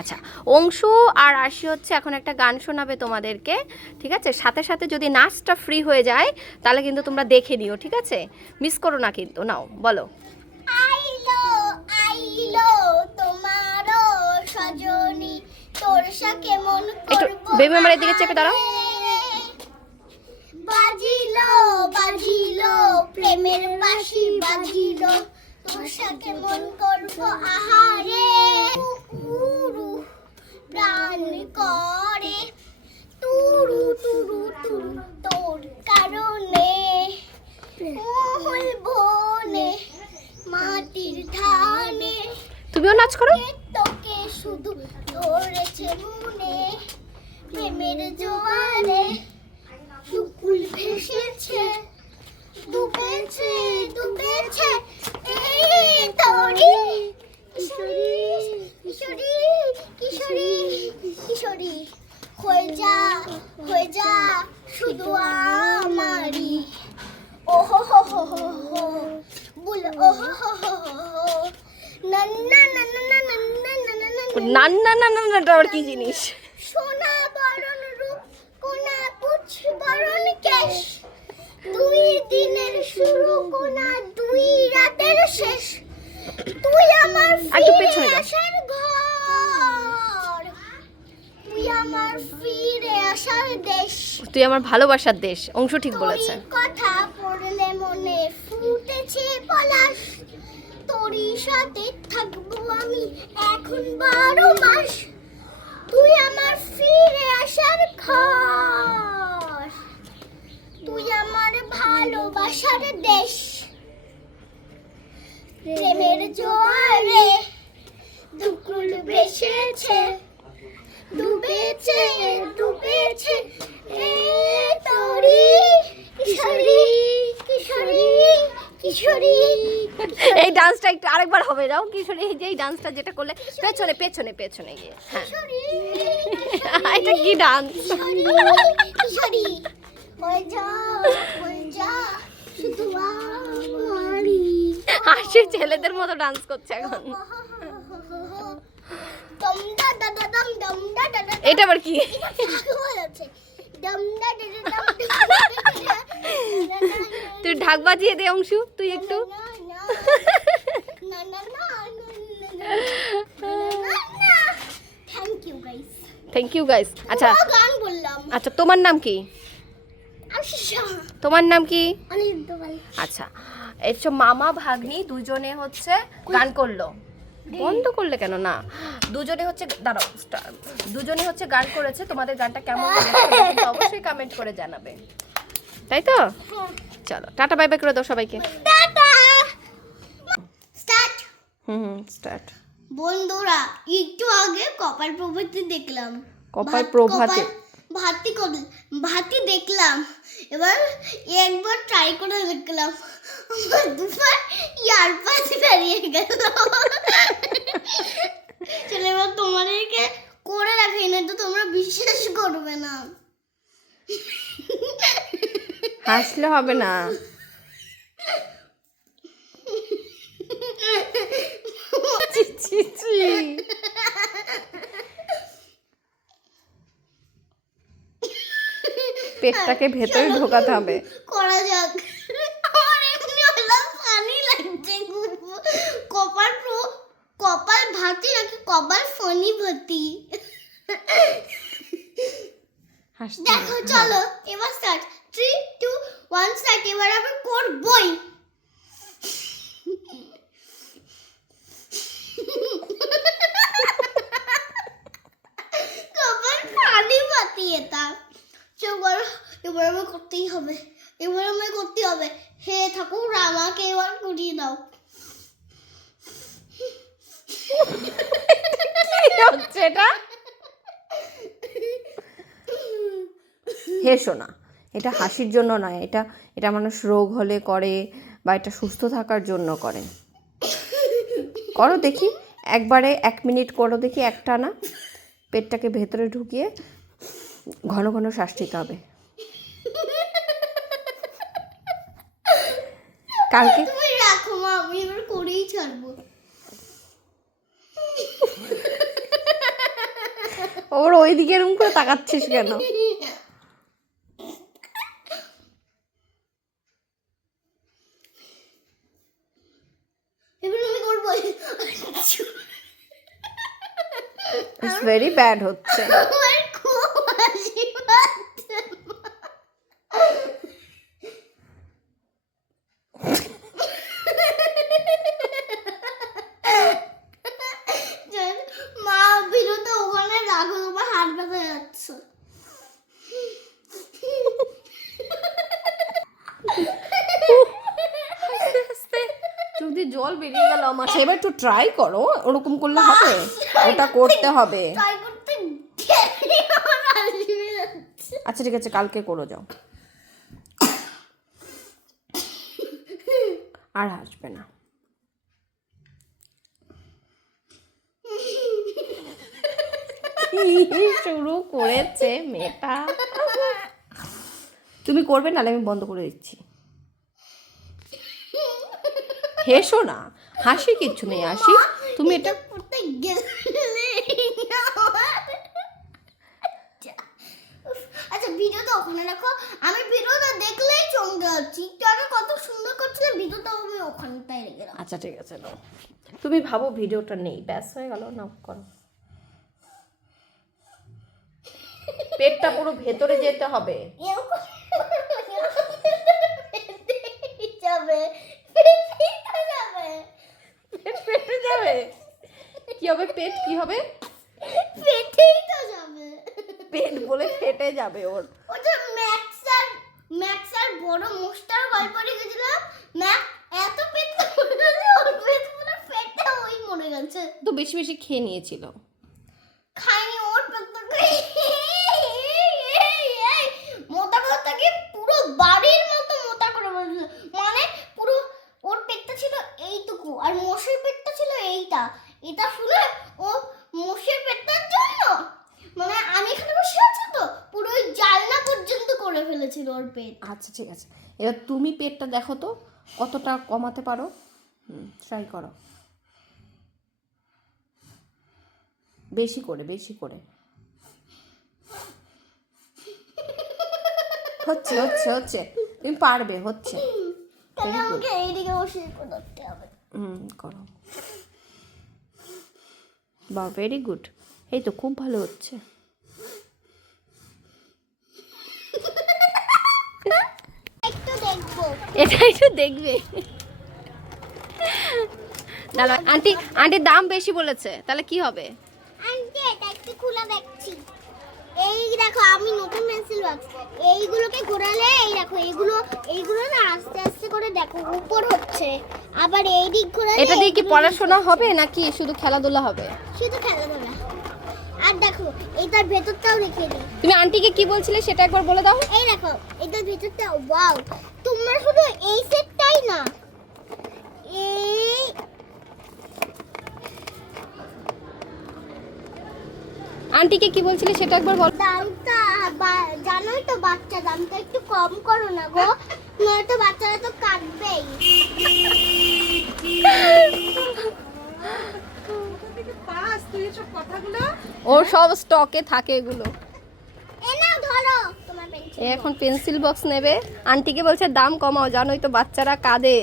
আচ্ছা অংশু আর আশি হচ্ছে এখন একটা গান শোনাবে তোমাদেরকে ঠিক আছে? সাথে সাথে যদি নাচটা ফ্রি হয়ে যায় তাহলে কিন্তু তোমরা দেখে নিও ঠিক আছে? মিস করো না কিন্তু নাও বলো। আইলো আইলো তোমারও সজনী তোর সাথে মন একটু বেবি আমার এদিকে চেপে দাঁড়াও। বাজিলো বাজিলো প্রেমের বাঁশি বাজিলো তোর সাথে মন করব? আহারে! प्राण को নান না না না না আবার কি জিনিস? সোনা বরণ রূপ কোনা পুছ বরণ কেশ। দুই দিনের শুরু কোনা দুই রাতের শেষ। তুই আমার একটু পেছনে আসার তুই আমার ফিরে দেশ। তুই আমার ভালোবাসার দেশ। অংশ ঠিক বলেছে। কথা পড়লে মনে ফুটেছে পলাশ। তোরই সাথে থাকব আমি এখন বারো মাস। তুই আমার ফিরে আসার ঘর তুই আমার ভালোবাসার দেশ। প্রেমের জোয়ারে দুকুল বেসেছে। ডুবেছে ডুবেছে। এ তোরি কিশোরী কিশোরী কিশোরী। এই ডান্সটা একটু আরেকবার হবে যাও কিশোরী এই যে এই ডান্সটা যেটা করলে পেছনে পেছনে পেছনে গিয়ে এটা কি ডান্স কিশোরী ছেলেদের মতো ডান্স করছে এখন এটা আবার কি তুই ঢাক বাজিয়ে দে অংশু তুই একটু thank you guys thank you guys আচ্ছা গান বললাম। আচ্ছা তোমার নাম কি? তোমার নাম কি? আচ্ছা এইসব মামা ভাগ্নি দুজনে হচ্ছে গান করল। বন্ধ করলে কেন? না। দুজনে হচ্ছে দাঁড়াও দুজনে হচ্ছে গান করেছে। তোমাদের গানটা কেমন অবশ্যই কমেন্ট করে জানাবে। তাই তো? চলো টাটা বাই বাই করে দাও সবাইকে টাটা স্টার্ট হুম স্টার্ট বন্ধুরা একটু আগে কপাল প্রভাতি দেখলাম। কপাল প্রভাতে? ভাতি কর- ভাতি দেখলাম। এবার একবার ট্রাই করে দেখলাম। আমার দুবার ইয়ার পাশ বেরিয়ে গেল। চলে এবার তোমাদেরকে করে রাখি না তো তোমরা বিশ্বাস করবে না। হাসলে হবে না। ছি। পেটটাকে ভেতরে ঢোকাতে হবে। করা যাক। কপাল প্রো কপাল ভাতি নাকি কপাল ফনি ভর্তি দেখো চলো এবার start three two one start এবার আমরা করবই কপাল ফানি ভাতি এটা এবার এবার আমার করতেই হবে এবার আমায় করতে হবে হে ঠাকুর আমাকে এবার করিয়ে দাও কি হচ্ছে এটা? হেসো না। এটা হাসির জন্য নয় এটা এটা মানুষ রোগ হলে করে বা এটা সুস্থ থাকার জন্য করে। করো দেখি একবারে এক মিনিট করো দেখি একটা না। পেটটাকে ভেতরে ঢুকিয়ে ঘন ঘন শ্বাস নিতে হবে। কালকে রাখো মা আমি এবার করেই ছাড়বো। ওর ওই দিকে এরকম করে তাকাচ্ছিস কেন? ইটস ভেরি ব্যাড হচ্ছে আমার খুব হাসি পাচ্ছে জান, মা বিরত ওখানে রাখো তোমার হাত ব্যথা যাচ্ছে চোখ দিয়ে জল বেরিয়ে গেল আমার। এবার একটু ট্রাই করো ওরকম করলে হবে? ওটা করতে হবে। আচ্ছা ঠিক আছে কালকে করে যাও। আর হাসবে না। শুরু করেছে মেয়েটা। তুমি করবে নাহলে আমি বন্ধ করে দিচ্ছি। হেসো না হাসি কিচ্ছু নেই হাসি তুমি এটা করতে গেলে আচ্ছা ভিডিওটা ওখানে রাখো। আমি ভিডিওটা দেখলেই চমকে যাচ্ছি। একটু কত সুন্দর ভিডিওটা আমি রেখে আচ্ছা ঠিক আছে নাও। তুমি ভাবো ভিডিওটা নেই ব্যাস হয়ে গেল নাও করো। পেটটা পুরো ভেতরে যেতে হবে। যাবে। পেট ফেটে যাবে কি হবে পেট কি হবে পেটেই তো যাবে পেট বলে ফেটে যাবে ওর ওটা ম্যাক্স আর ম্যাক্স আর বড় মোস্টার গল্প লিখেছিলাম ম্যাক্স এত পেট ওর পেট পুরো ফেটে ওই মরে গেছে তো বেশি বেশি খেয়ে নিয়েছিল খাইনি ওর পেটটাকে মোটা কথাকে পুরো বাড়ির মতো মোটা করে বলেছিল মানে পুরো ওর পেটটা ছিল এইটুকু আর মোষের পেটটা ছিল এইটা। এটা শুনে ও মোষের পেটটার জন্য মানে আমি এখানে বসে আছি তো পুরো ওই জানলা পর্যন্ত করে ফেলেছিল ওর পেট। আচ্ছা ঠিক আছে। এবার তুমি পেটটা দেখো তো কতটা কমাতে পারো। হুম ট্রাই করো। বেশি করে বেশি করে। হচ্ছে হচ্ছে হচ্ছে। তুমি পারবে হচ্ছে। তাহলে আমাকে এইদিকে বসে করতে হবে। হুম করো। বা ভেরি গুড এই তো খুব ভালো হচ্ছে। এটা একটু দেখবে। দাঁড়া আন্টি আন্টির দাম বেশি বলেছে তাহলে কি হবে? আন্টি এটা একটু খুলে দেখছি। এই দেখো আমি নতুন পেন্সিল বক্স এইগুলোকে ঘোরালে এই দেখো এইগুলো এইগুলো না আস্তে আস্তে করে দেখো উপর হচ্ছে। আবার এই দিক ঘোরালে এটা দিয়ে কি পড়াশোনা হবে নাকি শুধু খেলাধুলা হবে? শুধু খেলাধুলা। আর দেখো এটার ভেতরটাও দেখিয়ে দিই। তুমি আন্টিকে কি বলছিলে সেটা একবার বলে দাও। এই দেখো এটার ভেতরটা ওয়াও তোমরা শুধু এই সেটটাই না। এই আন্টিকে কি বলছিলে সেটা একবার বল। দামটা জানোই তো বাচ্চা দামটা একটু কম করো না গো। নয়তো বাচ্চারা তো কাঁদবেই। ওর সব স্টকে থাকে এগুলো। এখন পেন্সিল বক্স নেবে। আন্টিকে বলছে দাম কমাও জানোই তো বাচ্চারা কাঁদে।